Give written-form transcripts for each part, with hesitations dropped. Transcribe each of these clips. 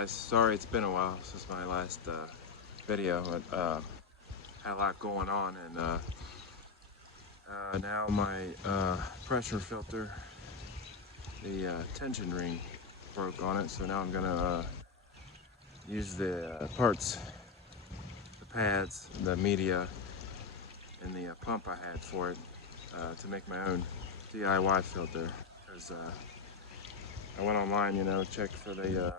guys, sorry it's been a while since my last video. Had a lot going on, and now my pressure filter, the tension ring broke on it, so now I'm gonna use the parts, the pads, the media, and the pump I had for it to make my own DIY filter. Because I went online, checked for the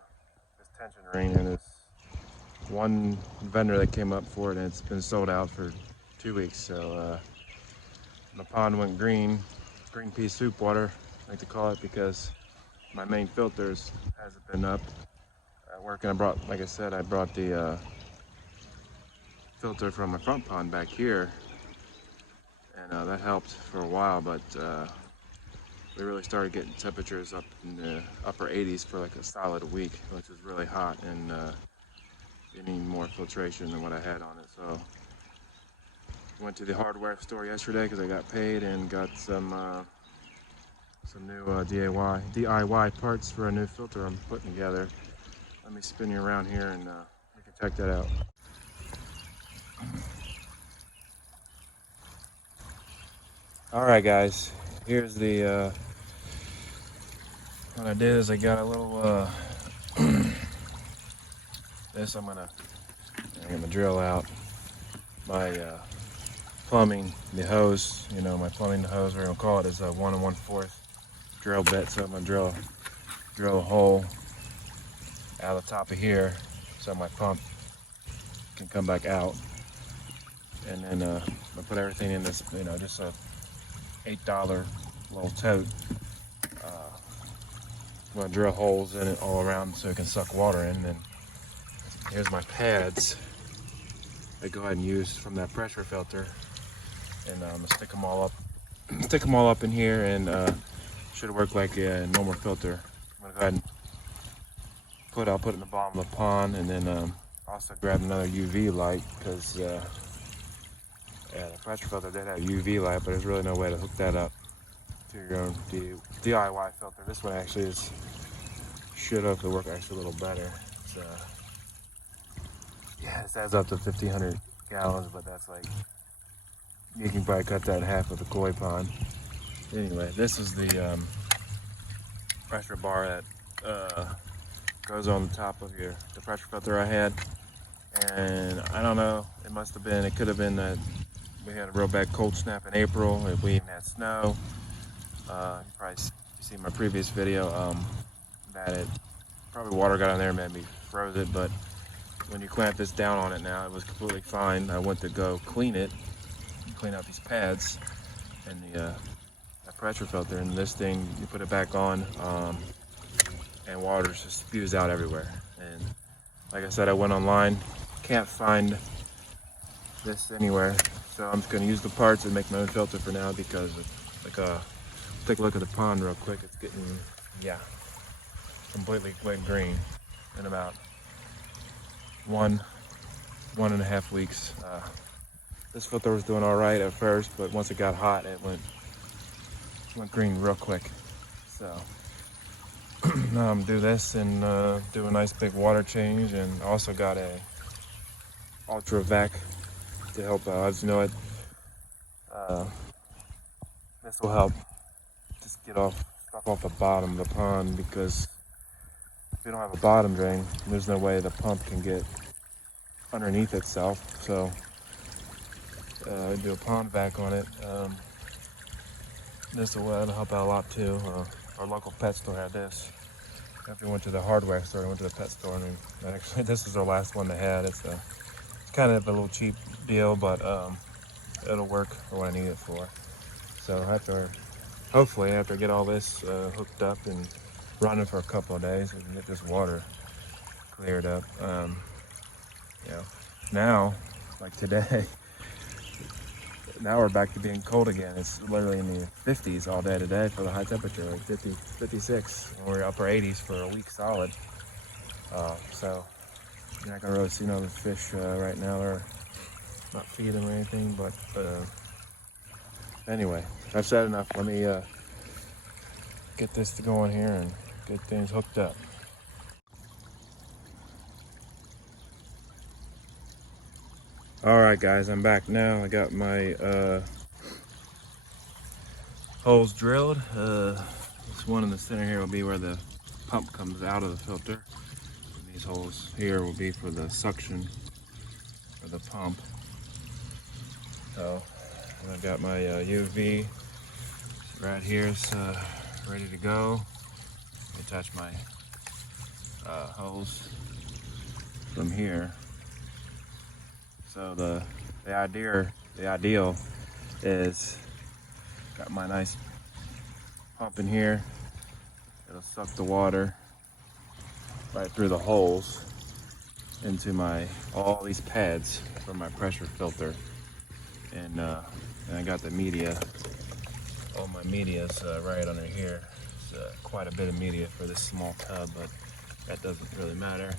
this tension ring, and it's one vendor that came up for it, and it's been sold out for 2 weeks. So my pond went green pea soup water, I like to call it, because my main filters hasn't been up working. I brought, like I said, I brought the filter from my front pond back here, and that helped for a while, but we really started getting temperatures up in the upper 80s for like a solid week, which is really hot, and it needed more filtration than what I had on it. So went to the hardware store yesterday because I got paid, and got some new DIY parts for a new filter I'm putting together. Let me spin you around here, and you can check that out. All right, guys, here's the what I did is I got a little this I'm gonna drill out my plumbing, the hose, my plumbing, the hose, we're gonna call it, is a 1 1/4 drill bit. So I'm gonna drill a hole out of the top of here so my pump can come back out, and then I put everything in this, just a $8 little tote. I'm gonna drill holes in it all around so it can suck water in. And here's my pads I go ahead and use from that pressure filter, and I'm gonna stick them all up in here, and should work like a normal filter. I'm gonna go ahead and I'll put it in the bottom of the pond, and then also grab another UV light, because the pressure filter did have UV light, but there's really no way to hook that up to your own DIY filter. This one actually should hopefully work actually a little better. It's, yeah, it adds up to 1,500 gallons, but that's like, you can probably cut that in half with a koi pond. Anyway, this is the pressure bar that goes on the top of the pressure filter I had. And I don't know, it could have been that we had a real bad cold snap in April, if we even had snow. You probably see my previous video, that it probably water got on there and maybe froze it, but when you clamp this down on it now, it was completely fine. I went to go clean out these pads and the pressure filter, and this thing, you put it back on, and water just spews out everywhere. And like I said, I went online, can't find this anywhere, so I'm just going to use the parts and make my own filter for now, because take a look at the pond real quick. It's getting, completely went green in about 1.5 weeks. This filter was doing all right at first, but once it got hot, it went green real quick. So do this and do a nice big water change, and also got a ultra vac to help out. As you know, this will help just get stuff off the bottom of the pond, because if you don't have a bottom drain, there's no way the pump can get underneath itself. So do a pond vac on it. This will help out a lot too. Our local pet store had this. After we went to the hardware store, I went to the pet store, and actually this is our last one they had. It's kind of a little cheap deal, but it'll work for what I need it for. So hopefully after I get all this hooked up and running for a couple of days, we can get this water cleared up. Now, like today, now we're back to being cold again. It's literally in the 50s all day today for the high temperature, like 50, 56. And we're upper 80s for a week solid. So you're not gonna really see none of the fish right now. They're not feeding or anything, but anyway, I've said enough. Let me get this going here and get things hooked up. Alright guys, I'm back now. I got my holes drilled. This one in the center here will be where the pump comes out of the filter. And these holes here will be for the suction for the pump. So I've got my UV right here. It's ready to go. Attach my hose from here. So the ideal is got my nice pump in here. It'll suck the water right through the holes into all these pads for my pressure filter. And I got the media. All my media is right under here. It's quite a bit of media for this small tub, but that doesn't really matter.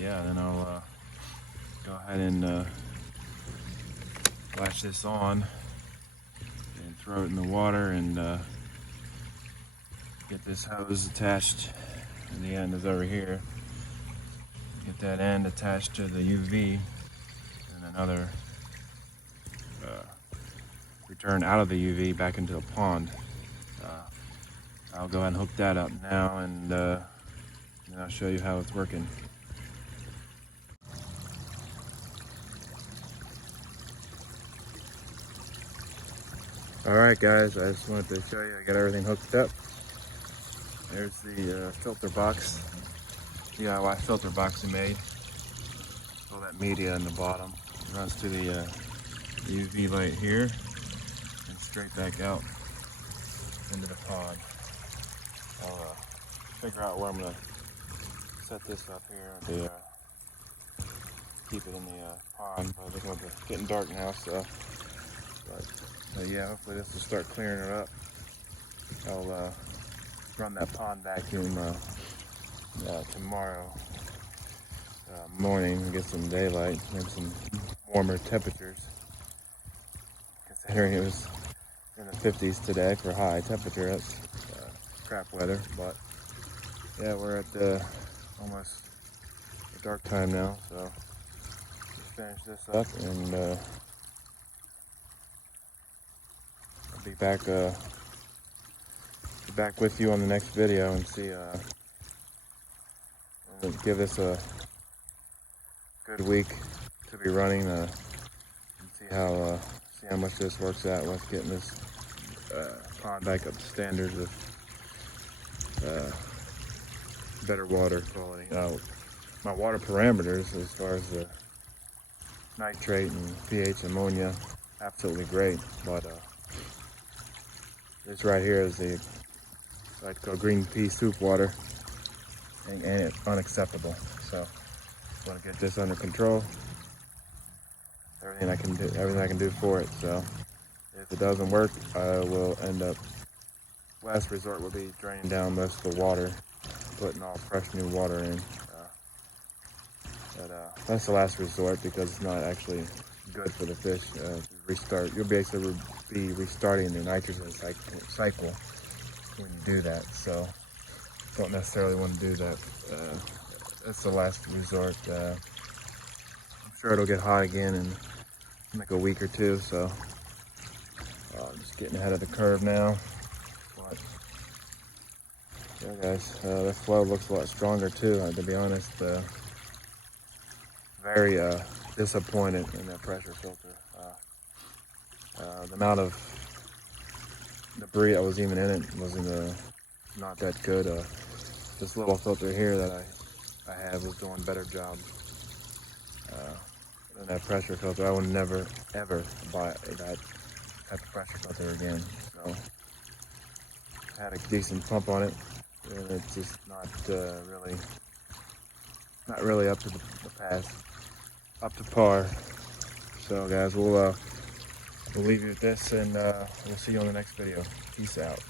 Yeah, then I'll go ahead and latch this on and throw it in the water and get this hose attached. And the end is over here. Get that end attached to the UV and another return out of the UV back into a pond. I'll go ahead and hook that up now and then I'll show you how it's working. Alright guys, I just wanted to show you, I got everything hooked up. There's the filter box, DIY filter box I made. All that media in the bottom. It runs to the UV light here and straight back out into the pond. I'll figure out where I'm going to set this up here to keep it in the pond. But it's getting dark now, so but yeah, hopefully this will start clearing it up. I'll run that pond vacuum tomorrow morning and get some daylight and some warmer temperatures. Considering it was in the 50s today for high temperature, that's crap weather. But yeah, we're at almost the dark time now, so let's finish this up and I'll be back with you on the next video and see we'll give this a good week to be running and see how much this works out with getting this pond back up to standards of better water quality. My water parameters as far as the nitrate and pH ammonia, absolutely great, but this right here is the like green pea soup water, and it's unacceptable. So I want to get this under control. Everything I can do for it. So if it doesn't work, I will end up. Last resort will be draining down most of the water, putting all fresh new water in. That's the last resort because it's not actually good for the fish. Restart. You'll basically be restarting the nitrogen cycle when you do that. So don't necessarily want to do that. That's the last resort. I'm sure it'll get hot again in like a week or two. So just getting ahead of the curve now. But yeah, guys, this flow looks a lot stronger too. To be honest, very disappointed in that pressure filter. The amount of debris that was even in it wasn't not that good. This little filter here that I have was doing a better job than that pressure filter. I would never ever buy that type of pressure filter again. So I had a decent pump on it, and it's just not really up to the pass, up to par. So guys, we'll leave you with this, and we'll see you on the next video. Peace out.